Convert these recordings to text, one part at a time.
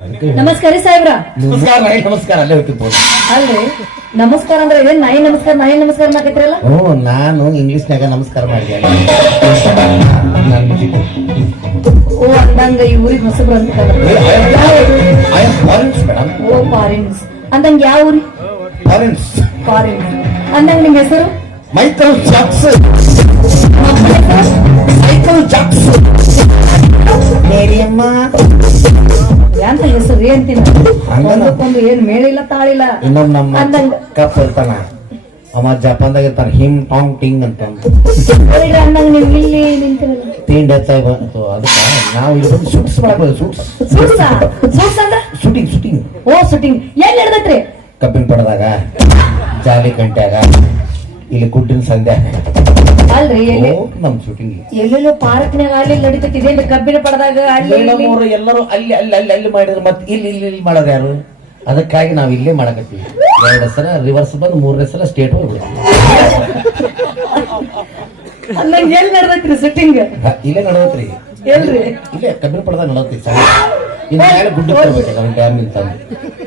ನಮಸ್ಕಾರ. ಸಾಹೇಬ್ರ. ನಮಸ್ಕಾರ ನಾಯಿ ನಮಸ್ಕಾರ ಅಲ್ಲೇ ಹೋಗ್ತಿರ್ಬೋದು. ಅಲ್ರಿ ನಮಸ್ಕಾರ ಅಂದ್ರೆ ಏನ್ ನಾಯಿ ನಮಸ್ಕಾರ ನಾಯಿ ನಮಸ್ಕಾರ ಮಾಡಕತ್ತಿರಲ್ಲ ಓ ನಾನು ಇಂಗ್ಲಿಷ್ನಾಗ ನಮಸ್ಕಾರ ಮಾಡಿದೆ. ಓ ಅಂದಂಗ ಈ ಊರಿಗೆ ಹೊಸಬ್ರು ಅಂತ. ಓ ಫಾರಿನ್ಸ್ ಅಂದಂಗ ಯಾವ ಊರಿ? ಫಾರಿನ್ಸ್ ಫಾರಿನ್ಸ್ ಅಂದಂಗ ನಿಮ್ ಹೆಸರು? ಮೈಕಲ್ ಜಾಕ್ಸನ್ ಮೈಕಲ್ ಜಾಕ್ಸನ್ ಅಂತ ಹೆಸರು ಏನ್ ತಿನ್ನೊಂದು ಏನ್ ಮೇಳಿಲ್ಲ ತಾಳಿಲ್ಲ. ಇನ್ನೊಂದು ನಮ್ಮ ಕಪ್ ಇರ್ತಾನ. ಅವ ಜಪಾನ್ದಾಗ ಇರ್ತಾನ ಹಿಮ್ ಟಾಂಗ್ ಟಿಂಗ್ ಅಂತ ತಿಂಡ ಬಂತು. ಅದಕ್ಕೆ ನಾವು ಇಲ್ಲಿ ಸುಟ್ಸ್ ಮಾಡ್ಬೋದು ಸುಟ್ಸ್ ಶೂಟಿಂಗ್ ಶೂಟಿಂಗ್ ಓ ಶೂಟಿಂಗ್ ಎಲ್ಲಿ ನಡೆದೈತ್ರಿ? ಕಬ್ಬಿನ ಪಡೆದಾಗ ಜಾಲಿ ಗಂಟ್ಯಾಗ. ಇಲ್ಲಿ ಗುಡ್ಡಿನ ಸಂಧ್ಯಾ. ಅಲ್ರಿ ಎಲ್ಲಿ ನಮ್ ಶೂಟಿಂಗ್ ಎಲ್ಲೆಲ್ಲೋ ಪಾರ್ಕ್ನಾಗ ಅಲ್ಲಿ ನಡೀತೈತಿ ಇದೇನ್ರಿ ಕಬ್ಬಿನ ಪಡೆದಾಗ ಅಲ್ಲಿ ಇಲ್ಲಿ? ಎಲ್ಲರೂ ಅಲ್ಲಿ ಅಲ್ಲಿ ಅಲ್ಲಿ ಅಲ್ಲಿ ಮಾಡಿದ್ರು ಮತ್ತೆ ಇಲ್ಲಿ ಇಲ್ಲಿ ಇಲ್ಲಿ ಮಾಡೋರು ಯಾರು? ಅದಕ್ಕಾಗಿ ನಾವು ಇಲ್ಲೇ ಮಾಡಕತ್ತೀವಿ. ಎರಡು ಸಲ ರಿವರ್ಸ್ ಬಂದು ಮೂರನೇ ಸಲ ಸ್ಟೇಟ್ ಹೋಗ್ಬಿಡ್ತೀವಿ ಅಂದಂಗ ಎಲ್ಲಿ ನಡೆದೈತ್ರಿ ಶೂಟಿಂಗ್ ಇಲ್ಲೇ ನಡೆದತ್ರಿ. ಎಲ್ರಿ? ಇಲ್ಲೇ ಕಬ್ಬಿನ ಪಡೆದಾಗ ನಡೆದೈತಿ ಸರ್ ಇನ್ನು ಗುಡ್ಡ ಅವ್ನ ಡ್ಯಾಮ್ ನಿಂತಂದು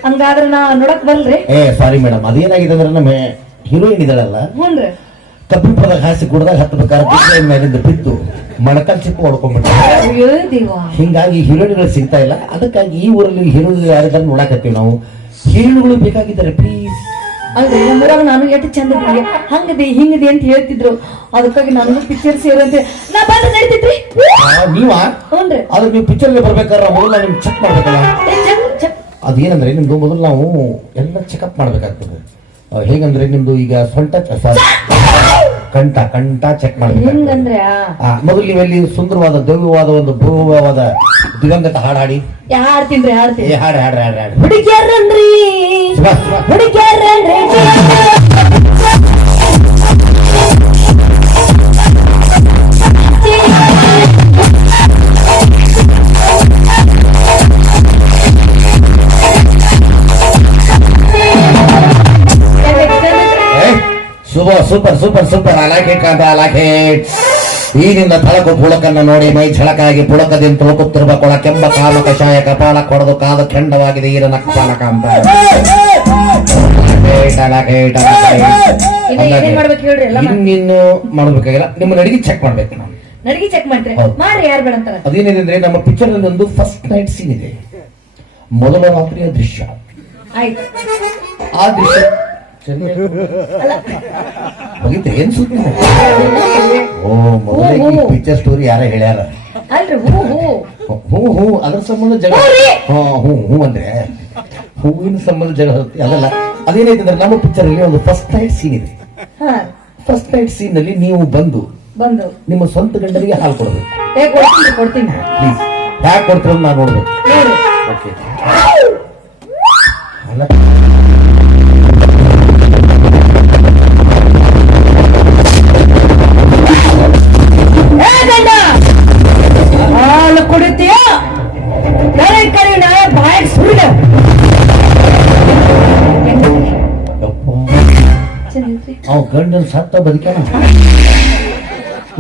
ಹಂಗಾದ್ರ ನಾ ನೋಡಕ್ ಬಲ್ರಿ? ಏ ಸಾರಿ ಮೇಡಮ್ ಅದೇನಾಗಿದೆ ಅಂದ್ರೆ ನಮ್ಮ ಹೀರೋಯಿನ್ ಇದಾಳಲ್ಲ ಕಬ್ಬಿನ ಪದ ಹಾಸಿ ಕುಡ್ದಾಗ ಹತ್ತಬೇಕಾದ್ರೆ ಬಿಸಿಲಿನ ಮೇಲಿಂದ ಬಿದ್ದು ಮಣಕಲ್ ಚಿಪ್ಪು ಹೊಡ್ಕೊಂಡ್ಬಿಟ್ಟು ಹಿಂಗಾಗಿ ಹೀರೋಯಿನ್ಗಳು ಸಿಗ್ತಾ ಇಲ್ಲ. ಅದಕ್ಕಾಗಿ ಈ ಊರಲ್ಲಿ ಹೀರೋಯಿನ್ ಯಾರಿದ್ದಾರೆ ನೋಡಕತ್ತೀವಿ ನಾವು. ಹೀರೋಗಳು ಬೇಕಾಗಿದ್ದಾರೆ ಪ್ಲೀಸ್ ಅಲ್ರಿ ನಮ್ಮೂರಾಗ ನಾನು ಎಷ್ಟು ಚಂದ ಹಂಗದೆ ಹಿಂಗದೆ ಅಂತ ಹೇಳ್ತಿದ್ರು. ಅದಕ್ಕಾಗಿ ನಾನು ಪಿಕ್ಚರ್ ಸೇರಂತೆ. ನಾ ಬಂದ ನಡೀತಿದ್ರಿ ನೀವ? ಅದ್ರ ನೀವು ಪಿಕ್ಚರ್ ಬರ್ಬೇಕಾದ್ರೆ ಮೊದಲು ನಿಮ್ಗೆ ಚೆಕ್ ಮಾಡ್ಬೇಕಲ್ಲ? ಅದೇನಂದ್ರೆ ನಿಮ್ದು ಮೊದಲು ನಾವು ಎಲ್ಲ ಚೆಕಪ್ ಮಾಡ್ಬೇಕಾಗ್ತದೆ. ಹೇಗಂದ್ರೆ ನಿಮ್ದು ಈಗ ಸೊಂಟ ಕಂಠ ಕಂಠ ಚೆಕ್ ಮಾಡ್ಬೇಕು. ಹೆಂಗಂದ್ರೆ? ಮೊದಲು ನೀವೆಲ್ಲಿ ಸುಂದರವಾದ ದೈವವಾದ ಒಂದು ಭೂವಾದ ದಿವಂಗತ ಹಾಡು ಹಾಡಿ ಹಾಡ್ತೀನಿ ಏ ಹಾಡು ಹಾಡ್ರಿ ಹಾಡ್ರಿ ಹಾಡ್ರಿ ಹುಡುಗ್ಯಾರನ್ರಿ. ಹುಡುಗ್ಯಾರನ್ರಿ ಸೂಪರ್ ಸೂಪರ್ ಸೂಪರ್. ಅಲಾಖೆ ಕಾಂತ ಅಲಾಖೆ ಈಗಿಂದ ತಳಕು ಪುಳಕನ್ನ ನೋಡಿ ಮೈ ಛಳಕಾಗಿ ಪುಳಕದಿಂದ ತುಳುಕುತ್ತಿರುವ ಕೊಳ ಕೆಂಬ ಕಾಲು ಕಷಾಯ ಕಪಾಲ ಕೊಡದು ಕಾದು ಕೆಂಡವಾಗಿದೆ ಈರನ ಕಪಾಲ ಕಾಂತ ಅಲಾಖೆ, ಅಲಾಖೆ, ಅಲಾಖೆ. ಇನ್ನ ಏನೇನ್ ಮಾಡ್ಬೇಕು ಹೇಳ್ರಿ ಎಲ್ಲ ಮಾಡ್- ಇನ್ನಿನ್ನು ಮಾಡ್ಬೇಕಾಗಿಲ್ಲ. ನಿಮ್ಮ ನಡಿಗೆ ಚೆಕ್ ಮಾಡ್ಬೇಕು ನಾವು. ನಡಿಗೆ ಚೆಕ್ ಮಾಡ್ರಿ ಮಾಡ್ರಿ ಯಾರು ಬೇಡ ಅಂತಾರ ಅದೇನಿದೆ ಅಂದ್ರೆ ನಮ್ಮ ಪಿಕ್ಚರ್ ಅಲ್ಲಿ ಒಂದು ಫಸ್ಟ್ ನೈಟ್ ಸೀನ್ ಇದೆ. ಮೊದಲ ರಾತ್ರಿಯ ದೃಶ್ಯ. ಆಯ್ತು. ಆ ದೃಶ್ಯ ಮುಗಿತು ಏನ್ ಸುದ್ದಿ? ಓ ಮೊದಲೇ. ಪಿಕ್ಚರ್ ಸ್ಟೋರಿ ಯಾರ ಹೇಳ್ಯಾರ? ಅಲ್ರಿ ಹೂ ಹೂ ಹ್ಞೂ ಅದ್ರ ಸಂಬಂಧ ಜಗ ಹ್ಞೂ ರೀ. ಹಾ ಹ್ಞೂ ಹ್ಞೂ ಅಂದ್ರೆ ಹೂವಿನ ಸಂಬಂಧ ಜಗ ಅದಲ್ಲ ಅದೇನೈತೆ ಅಂದ್ರೆ ನಮ್ಮ ಪಿಕ್ಚರ್ ಅಲ್ಲಿ ಒಂದು ಫಸ್ಟ್ ನೈಟ್ ಸೀನ್ ಇದೆ. ಹಾ. ಫಸ್ಟ್ ನೈಟ್ ಸೀನ್ ಅಲ್ಲಿ ನೀವು ಬಂದು ಬಂದು. ನಿಮ್ಮ ಸ್ವಂತ ಗಂಡರಿಗೆ ಹಾಲು ಕೊಡಬೇಕು. ಏ ಕೊಡ್ತೀನಿ ಕೊಡ್ತೀನಿ. ಪ್ಲೀಸ್ ಯಾಕೆ ಕೊಡ್ತೀರ ನಾನು ನೋಡ್ಬೇಕು. ಓಕೆ ಅಲ್ಲ. ಅವ್ ಗಂಡನ್ ಸತ್ತ ಬದುಕ್ಯಾನ.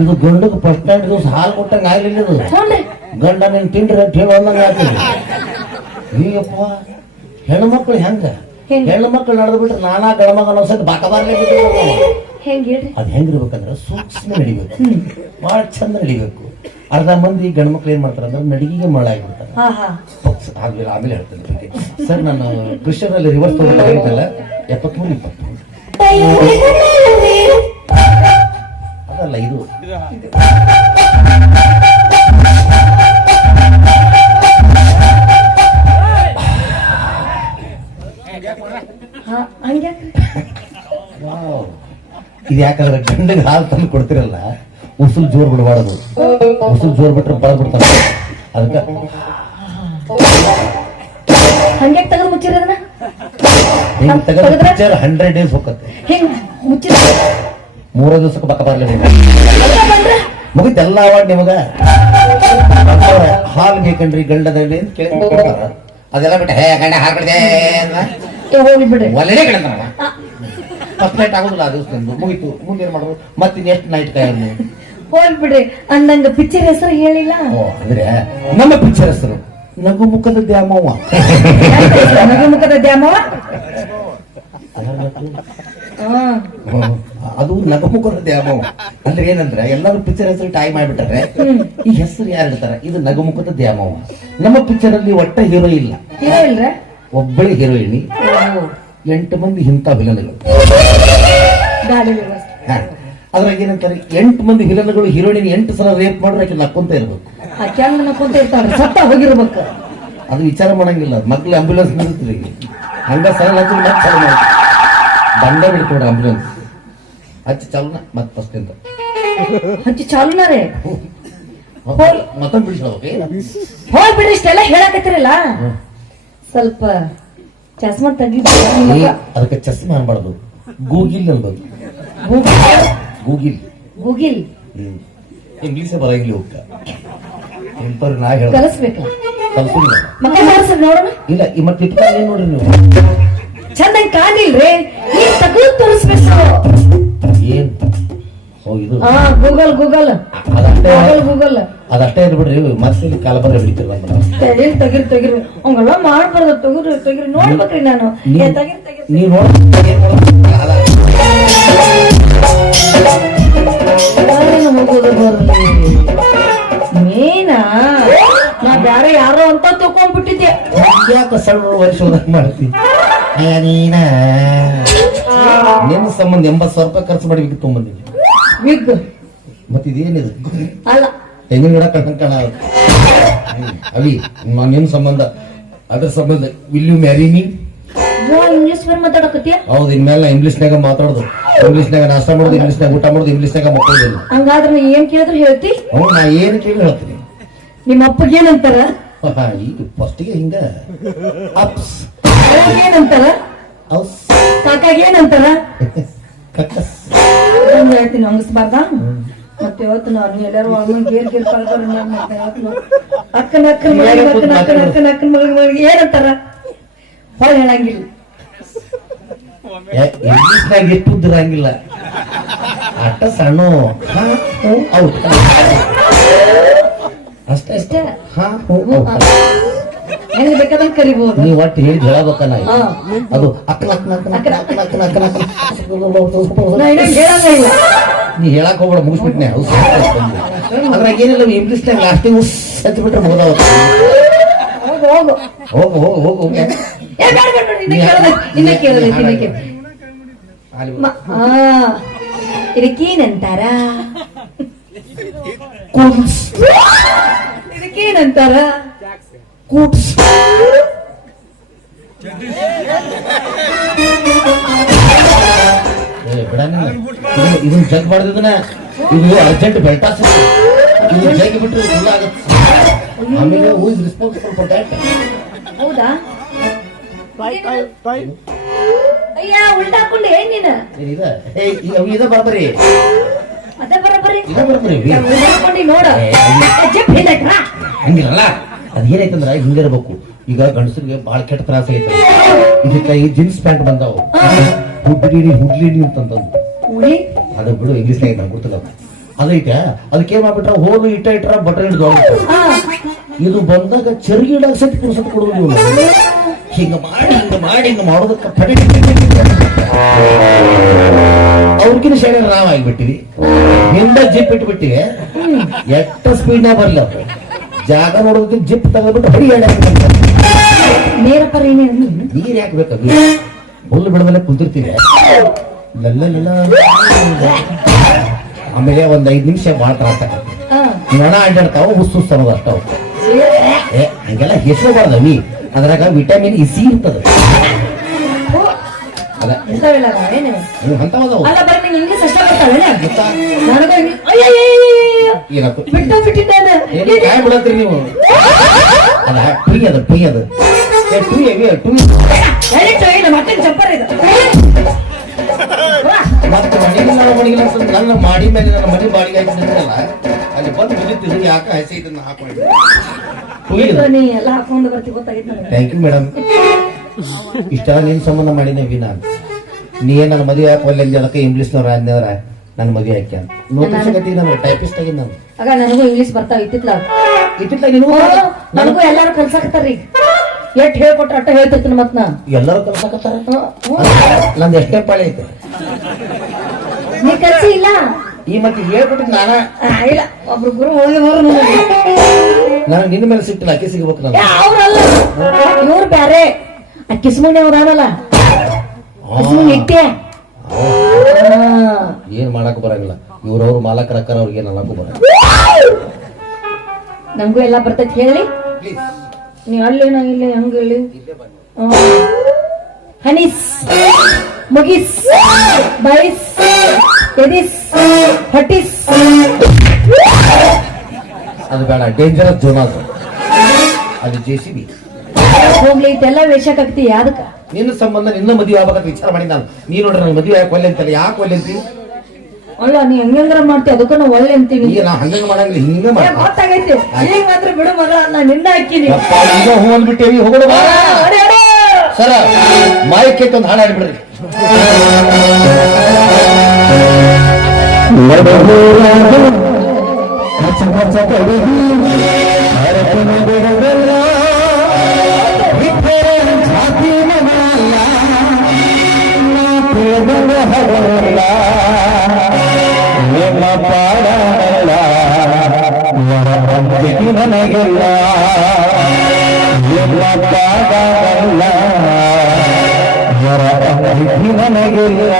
ಇದು ಗಂಡಗ್ ಫಸ್ಟ್ ನೈಟ್ ದಿವಸ ಹಾಲು ಕೊಟ್ಟಂಗ ಆಗ್ಲಿಲ್ಲ ಇದು. ಗಂಡ ನಿನ್ ತಿಂಡ್ರೆ ಅಂದಂಗ ಆಗ್ತದೆ. ಅಯ್ಯಪ್ಪ ಹೆಣ್ಮಕ್ಳು ಹೆಂಗ? ಹೆಣ್ಮಕ್ಳು ನಡೆದು ಬಿಟ್ರೆ ನಾನಾ ಗಣಮಗ ಅನ್ನೋಸಕ್ ಬಾಕ ಬಾರ್ಲೆ ಅದ್ ಹೆಂಗಿರ್ಬೇಕಂದ್ರೆ ಸೂಕ್ಷ್ಮ ನಡಿಬೇಕು. ಬಹಳ ಚಂದ ನಡಿಬೇಕು. ಅರ್ಧ ಮಂದಿ ಗಂಡು ಮಕ್ಳು ಏನ್ ಮಾಡ್ತಾರೆ ಅಂದ್ರೆ ನಡಿಗೆಗೆ ಮಳಾಗಿಬಿಡ್ತಾರೆ ಆಮೇಲೆ ಆಮೇಲೆ ಹೇಳ್ತೇನೆ ಸರ್ ನಾನು ಕೃಷ್ಣರಲ್ಲಿ ರಿವರ್ಸ್ ತಗೊಂಡಿದ್ದಲ್ಲ ಎಪ್ಪತ್ಮೂರು ಇಪ್ಪತ್ಮೂರು. ಅದಲ್ಲ ಇದು. ಇದು ಯಾಕಂದ್ರೆ ಗಂಡಗೆ ಹಾಲು ತಂದು ಕೊಡ್ತಿರಲ್ಲ ಉಸುಲ್ ಜೋರ್ ಬಿಡಬಾರದು. ಉಸುಲ್ ಜೋರ್ ಬಿಟ್ರೆ ಬಳ ಬಿಡ್ತಾನೆ ಅದಕ್ಕೆ ಹಂಗೆ ತಗೊಂಡು ಮುಚ್ಚಿರ ಹಂಡ್ರೆಡ್ ಡೇಸ್ ಹೋಗತ್ತೆ. ಮೂರೇ ದಿವಸಕ್ಕೆ ಬಕ್ಕ ಬರ್ಲಿ ಬಂದ್ರ? ಎಲ್ಲ ಅವಾರ್ಡ್ ನಿಮಗ? ಹಾಲ್ ಬೇಕನ್ರಿ ಗಂಡದಲ್ಲಿ ಅಂತ ಕೇಳಿ ಅದೆಲ್ಲ ಬಿಟ್ಟು ಹೇ ಗಂಡ ಬಿಡ್ರಿ. ಒಳ್ಳೆ ಕಡೆ ಫಸ್ಟ್ ನೈಟ್ ಆಗುದಿಲ್ಲ ಆ ದಿವಸದಿಂದ. ಮುಗೀತು. ಮುಂದೇನ್ ಮಾಡೋದು? ಮತ್ತೆ ಎಷ್ಟು ನೈಟ್ ಕಾಯೋದು ಹೋಗ್ಬಿಡ್ರಿ ಅಂದಂಗ ಪಿಕ್ಚರ್ ಹೆಸರು ಹೇಳಿಲ್ಲ? ಅಂದ್ರೆ ನಮ್ಮ ಪಿಕ್ಚರ್ ಹೆಸರು. ನಗು ಮುಖದ ದ್ಯಾಮವ್ವ ನಗು ಮುಖದ. ಅದು ನಗಮುಖದ ದ್ಯಾಮವ್ವ ಅಂದ್ರೆ ಏನಂದ್ರೆ ಎಲ್ಲರೂ ಪಿಕ್ಚರ್ ಹೆಸರು ಟೈ ಮಾಡಿಬಿಟ್ರೆ ಈ ಹೆಸರು ಯಾರು ಇಡ್ತಾರೆ ಇದು ನಗಮುಖದ ದ್ಯಾಮವ್ವ ನಮ್ಮ ಪಿಕ್ಚರ್ ಅಲ್ಲಿ ಒಟ್ಟ ಹೀರೋ ಇಲ್ಲ. ಒಬ್ಬಳೆ ಹೀರೋಯಿನಿ ಎಂಟು ಮಂದಿ ಇಂಥ ವಿಲನ್ಗಳು. ಅದ್ರಾಗ ಏನಂತಾರೆ ಎಂಟು ಮಂದಿ ವಿಲನ್ಗಳು ಹೀರೋಯಿನ್ ಎಂಟು ಸಲ ರೇಪ್ ಮಾಡ್ರೆ ಆಕೆ ನಕ್ಕೊಂತ ಇರ್ಬೇಕು. ಹಕ್ಯಾಂಗ ನಕ್ಕೊಂತ ಇರ್ತಾರೆ ಸತ್ತ ಹೋಗಿರ್ಬೇಕು. ಅದು ವಿಚಾರ ಮಾಡಂಗಿಲ್ಲ ಮಕ್ಳು ಆಂಬ್ಯುಲೆನ್ಸ್ ನಿಲ್ಸ್ರಿ. ಹಂಗ ಸರಳ ಹಚ್ಚಿ ಮತ್ತೆ ಮಾಡಿ. ದಂಡ ಬಿಡ್ಕೊಡ್ರಿ ಆಂಬ್ಯುಲೆನ್ಸ್ ಹಚ್ಚಿ ಚಾಲನ ಮತ್ತೆ ಫಸ್ಟ್ ಇಂದ. ಹಚ್ಚಿ ಚಾಲನ ರೇ. ಮತ್ತೊಂದು ಬಿಡಿಸ್ಬೇಕು ಹೋಗ್ ಬಿಡಿ ಇಷ್ಟೆಲ್ಲ ಹೇಳಕತ್ತಿರಲ್ಲ? ಸ್ವಲ್ಪ ಚಸ್ಮಾ ತೆಗಿದ್ರಿ ಅದಕ್ಕೆ ಚಸ್ಮಾ ಅನ್ಬಾರ್ದು ಗೂಗಿಲ್ ಅನ್ಬಾರ್ದು ಗೂಗಿಲ್? ಗೂಗಿಲ್. ಗೂಗಿಲ್. ಇಂಗ್ಲೀಷೇ ಬರಂಗಿಲ್ಲ ಹೋಗ್ತ. ಇಂಪರ್ ನಾ ಹೇಳ ಕಲಿಸ್ಬೇಕ? ಕಲ್ಸಿಲ್ಲ. ಮತ್ತೆ ಮಾಡ್ಸ ನೋಡೋಣ? ಇಲ್ಲ ಈ ಮತ್ತೆ ಇಟ್ಕೊಂಡು ಏನ್ ನೋಡ್ರಿ ನೀವು? ಚಂದ ಕಾಣಿಲ್ರಿ ಈ ತಗದ್ ತೋರಿಸ್ಬೇಕು. ಏನ್? ಹಾ ಗೂಗಲ್ ಗೂಗಲ್. ಅದಷ್ಟೇ ಗೂಗಲ್ ಅದಷ್ಟೇ ಇರ್ಬಿಡ್ರಿ. ಮತ್ತೆ ಇಲ್ಲಿ ಕಾಲಬರ ಹಿಡಿತಿರ ನಮ್ಮ ತೆಗಿರಿ ತೆಗಿರಿ ತೆಗಿರಿ. ಅವಂಗೆಲ್ಲ ಮಾಡ್ಬಾರ್ದು. ತೆಗಿರಿ ತೆಗಿರಿ. ನೋಡ್ಬೇಕ್ರಿ ನಾನು. ಏ, ತೆಗಿರಿ ತೆಗಿರಿ ನೀವು ನೋಡ ಮೀನಾ? ನಾ ಬ್ಯಾರೆ ಯಾರೋ ಅಂತ ತಕೊಂಡ್ಬಿಟ್ಟಿದ್ದೆ ಯಾಕೆ ಸಣ್ಣ ವರ್ಷ ಹೋದಾಗ ಮಾಡ್ತಿ? ಅಯ್ಯ ನೀನ. ನಿನ್ನ ಸಂಬಂಧ ಎಂಬತ್ತು ಸಾವಿರ ರೂಪಾಯಿ ಖರ್ಚು ಮಾಡಿ ವಿಗ್ ತೊಗೊಂಬಂದಿನಿ ವಿಗ್ ಮತ್ತೆ ಇದೇನಿದು? ಅಲ್ಲ. ತೆಂಗಿನ ಗಿಡ ಕಟ್ಟಂಗ್ ಕಾಣ. ಅವಿ ನಾನು ನಿನ್ನ ಸಂಬಂಧ ಅದ್ರ ಸಂಬಂಧ will you marry me English ಮಾತಾಡಕತ್ತಿ ಮಾತಾಡಕತ್ತೀಯ? ಹೌದು ಇನ್ಮೇಲೆ ಇಂಗ್ಲೀಷ್ನಾಗ ಮಾತಾಡೋದು. ಇಂಗ್ಲೀಷ್ನಾಗ ನಾಷ್ಟ ಮಾಡೋದು ಇಂಗ್ಲಿಷ್ನಾಗ ಊಟ ಮಾಡೋದು ಇಂಗ್ಲಿಷ್ನಾಗ ಮಕ್ಕಳು ಹಂಗಾದ್ರೆ ನೀ ಏನ್ ಕೇಳಿದ್ರು ಹೇಳ್ತಿ? ಹ್ಞೂ ನಾ ಏನು ಕೇಳಿ ಹೇಳ್ತೀನಿ. ನಿಮ್ಮ ಅಪ್ಪಗೆ ಏನಂತಾರ? ಈಗ ಫಸ್ಟಿಗೆ ಹಿಂಗ. ಅಪ್ಸ್. ಏನಂತಾರ? ಔಸ್. ಕಾಕಾಗ ಏನಂತಾರ? ಕಕ್ಕಸ್. ಅದನ್ನ ಹೇಳ್ತೀನಿ ಹಂಗಸ್ಬಾರ್ದ? ಮತ್ತೆ ಇವತ್ತು ನಾನು ಎಲ್ಲರೂ ಅಮ್ಮನ್ ಗೇರ್ ಗೇರ್ ಕಳ್ಕೊಂಡು ಅಕ್ಕನ ಅಕ್ಕನ ಮಗಳಿಗೆ ಅಕ್ಕನ ಅಕ್ಕನ ಅಕ್ಕನ ಅಕ್ಕನ ಮಗಳಿಗೆ ಮಗಳಿಗೆ ಏನಂತಾರ? ಹೊರ ಹೇಳಂಗಿಲ್ಲ. ಇಂಗ್ಲೀಷ್ನಾಗ ಎಷ್ಟು ಇರಂಗಿಲ್ಲ ಅಟ್ಟ ಸಣ್ಣ. ಅಷ್ಟೇ ಅಷ್ಟೇ. ಹಾ ಹೋಗು ಹೆಂಗ್ ಕರಿಬಹುದು ಒಟ್ಟು ಹೇಳಿ ಹೇಳಬೇಕ ನಾ ಅದು ನೀ ಹೇಳಕ್ ಹೋಗ್ಬೇಡ ಮುಗಿಸ್ಬಿಟ್ನೆ. ಅದ್ರಾಗ ಏನಿಲ್ಲ ಇಂಗ್ಲೀಷ್ನಾಗ ಲಾಸ್ಟಿಗೆ ಹತ್ತಿಬಿಟ್ರೆ ಹೋದಾಗ ಹೋಗು. ಹೋಗು ಹೋಗು ಹೋಗು. ಇನ್ನ ಕೇಳದೆ ಇನ್ನ ಕೇಳ ಇದಕ್ಕೇನಂತಾರ ಇದಕ್ಕೇನಂತಾರ ಕೂಟ್ಸ್ ಇದನ್ನ ಜಗ್ ಮಾಡ್ದಿದ್ದನ ಇದು ಅರ್ಜೆಂಟ್ ಬೆಲ್ಟಾಸ್ ಇದು ಜಗ್ ಬಿಟ್ಟರೆ ಸುಳ್ಳು ಆಗತ್ತೆ. ಆಮೇಲೆ who is responsible for that ಹೌದಾ? ಅಯ್ಯ ಉಲ್ಟಾ ಹಾಕೊಂಡೆ ಏನ್ ನೀನ? ಏನಿದೆ ಏ ಈಗ ಅವು ಇದ ಬರ್ಬರಿ. ಅದ ಬರಬರಿ. ಇದ ಬರ್ಬರಿ ಉಲ್ಟಾ ಹಾಕೊಂಡಿ ನೋಡ. ಏ, ಅಯ್ಯ. ಜಪ್ ಹಿಂದಕ್ರಾ ಹಂಗಿರಲ್ಲ ಅದೇನೈತಂದ್ರ ಹಿಂಗಿರ್ಬೇಕು ಈಗ ಗಂಡಸರಿಗೆ ಬಹಳ ಕೆಟ್ಟ ತ್ರಾಸ ಐತೆ ಇದಕ್ಕೆ ಈ ಜೀನ್ಸ್ ಪ್ಯಾಂಟ್ ಬಂದಾವು. ಹುಡ್ಲಿಡಿ ಹುಡ್ಲಿಡಿ ಅಂತಂದವು. ಉಳಿ ಅದು ಬಿಡು ಇಂಗ್ಲೀಷ್ ನಾಗ ಗೊತ್ತಿಲ್ಲ ಅದೈತೆ? ಅದಕ್ಕೆ ಏನ್ ಮಾಡ್ಬಿಟ್ರ ಹೋಲು ಇಟ್ಟ ಇಟ್ರ ಬಟರ್ ಹಿಡಿದು ಇದು ಬಂದಾಗ ಚರ್ಗಿ ಇಡಕ್ ಸತಿ ಕುಡ್ಸತ್ ಕೊಡುದು ಹಿಂಗ ಮಾಡಿ ಹಿಂಗ ಮಾಡಿ ಹಿಂಗ ಮಾಡೋದಕ್ಕ ಪಡಿ ಅವ್ರಿಗಿನ ಶೈಲ ನಾವ್ ಆಗಿಬಿಟ್ಟಿವಿ. ಹಿಂದ ಜಿಪ್ ಇಟ್ಬಿಟ್ಟಿವಿ. ಎಷ್ಟ ಸ್ಪೀಡ್ನಾಗ ಬರ್ಲಿ ಅವ್ರು. ಜಾಗ ನೋಡೋದಕ್ಕೆ ಜಿಪ್ ತಗೋಬಿಟ್ಟು ಹರಿ ಹೇಳ ಏನೇನು ನೀರ್ ಯಾಕೆ ಬೇಕು ಹುಲ್ಲು ಬಿಡದಲ್ಲೇ ಕುಂತಿರ್ತೀವಿ ಲಲ್ಲ ಆಮೇಲೆ ಒಂದ್ ಐದ್ ನಿಮಿಷ ಬಾಳ ತ್ರಾಸ ನೊಣ ಅಡ್ಡಾಡ್ತಾವ ಹುಸ್ಸುಸ್ ಅನ್ನೋದು ಏ. ಹಂಗೆಲ್ಲ ಹೆಸರುಬಾರ್ದ ನೀ ಅದ್ರಾಗ ವಿಟಮಿನ್ ಇ ಸಿ ಇರ್ತದ. ಬಿಡತ್ರಿ ನೀವು ಅದ ಟುಯ್ ಅದ ಟುಯ್ ಅದ ಟುಯ್ ಟುಯ್ ಚಪ್ಪರ್ ಇದೆ ಮತ್ತೆ ನಾವು ಮನೆಗಿಲ್ಲ ನನ್ನ ಮಾಡಿ ಮೇಲೆ ನನ್ನ ಮನೆ ಬಾಡಿಗೆ ಹಾಕಿದ್ರಲ್ಲ ಅಲ್ಲಿ ಬಂದು ಬಿದ್ದಿದ್ದು ಯಾಕೆ ಹಸಿ ಇದನ್ನ ಹಾಕೊಂಡಿದ್ದೆ ಎಲ್ಲ ಹಾಕೊಂಡು ಬರ್ತಿ ಗೊತ್ತಾಗಿತ್ತು ನನಗೆ. ಥ್ಯಾಂಕ್ ಯು ಮೇಡಮ್ ಇಷ್ಟ ನಿನ್ ಸಂಬಂಧ ಮಾಡಿನೇ ವಿನ ನೀ ನನ್ನ ಮದುವೆ ಯಾಕೆ ಒಳ್ಳೆ ಜನಕ್ಕೆ ಇಂಗ್ಲೀಷ್ನವ್ರ ಅಂದ್ರ ನನ್ನ ಮದುವೆ ಹಾಕ್ಯ ನೋಟಿಸ್ ಗತಿ ನಾನು ಟೈಪಿಸ್ಟ್ ಆಗಿ ನಾನು. ಆಗ ನನಗೂ ಇಂಗ್ಲಿಷ್ ಬರ್ತಾವ ಇತ್ತಿತ್ಲ. ಇತ್ತಿತ್ತ ನಿನಗೂ ನನಗೂ ಎಲ್ಲಾರು ಕಲ್ಸಾಕತ್ತಾರ್ರಿ ಎಷ್ಟ್ ಹೇಳ್ಕೊಟ್ರ ಅಟ್ಟ ಹೇಳ್ತಿರ್ತೀನಿ ಮತ್ತ ನಾ. ಎಲ್ಲರೂ ಕಲ್ಸಕತ್ತಾರ. ನಂದು ಎಷ್ಟೇ ಪಾಳಿ ಐತೆ? ನೀ ಕಲ್ಸಿ ಇಲ್ಲ? ಈ ಮತ್ತೆ ಹೇಳ್ಬಿಟ್ಟು ನಾನ. ಇಲ್ಲ. ಒಬ್ರು ಗುರು ಹೋಗಿ. ನಾನು ನಿನ್ನ ಮೇಲೆ ಸಿಟ್ಟಿಲ್ಲ ಅಕ್ಕಿ ಸಿಗ್ಬೇಕು ನಾನು ಅವ್ರಲ್ಲ. ಇವ್ರು ಬ್ಯಾರೆ. ಆ ಕಿಸ್ಮುನಿ ಅವ್ರ ಅನಲ್ಲ ಕಿಸ್ಮುನಿ ಇಟ್ಟೆ. ಏನ್ ಮಾಡಕ್ ಬರಂಗಿಲ್ಲ. ಇವ್ರವ್ರು ಮಾಲಕರ ಅಕ್ಕರ ಅವ್ರಿಗೆ ಏನ್ ಅನ್ನಕ್ಕೂ ಬರ ನಂಗೂ ಎಲ್ಲ ಬರ್ತೈತಿ ಹೇಳಿ. ನೀ ಅಲ್ಲೇನ ಇಲ್ಲಿ ಹಂಗ ಹೇಳಿ. ಹನಿಸ್ ಮುಗಿಸ್ ಬೈಸ್ ಎದಿಸ್ ಹಟಿಸ್ ಅದು ಬೇಡ ಡೇಂಜರಸ್ ಜೋನ್ ಅದು ಅದು ಜೆ ಸಿ ಬಿ ಹೋಗ್ಲಿ ಇದೆಲ್ಲ ವೇಷಕ್ಕಾಗ್ತಿ ಯಾದಕ್ಕ? ನಿನ್ನ ಸಂಬಂಧ ನಿನ್ನ ಮದುವೆ ಆಗ್ಬೇಕಂತ ವಿಚಾರ ಮಾಡಿ ನಾನು. ನೀ ನೋಡ್ರಿ ನನ್ನ ಮದುವೆ ಯಾಕೆ ಒಲ್ಲೆ ಅಂತಲ್ಲ ಯಾಕೆ ಒಲ್ಲೆ ಅಂತೀನಿ ಅಲ್ಲ ನೀ ಹೆಂಗಂದ್ರ ಮಾಡ್ತಿ? ಅದಕ್ಕ ನಾ ಒಳ್ಳೆ ಅಂತೀನಿ ಈಗ ನಾ ಹಂಗ ಮಾಡಂಗಿಲ್ಲ ಹಿಂಗ ಏ, ಮಾಡ ಗೊತ್ತಾಗೈತಿ. ಈಗ ಮಾತ್ರ ಬಿಡು ಮಗ ನಾ ನಿನ್ನ ಹಾಕಿನಿ. ಯಪ್ಪ, ಈಗ ಹೂ ಅಂದ್ಬಿಟ್ಟೇವಿ ಹೋಗೋಣ ಬಾ. ಅಡೆ, ಅಡೆ. ಸರ ಮಾಯಕ್ಕೆ ಒಂದು ಹಾಡು ಹಾಡ್ಬಿಡ್ರಿ. ನಿಮ್ಮ ಪಾಡಲ್ಲ ನನಗೆಲ್ಲ ನಿಮ್ಮ ಪಾಡಲ್ಲ ನನಗೆಲ್ಲ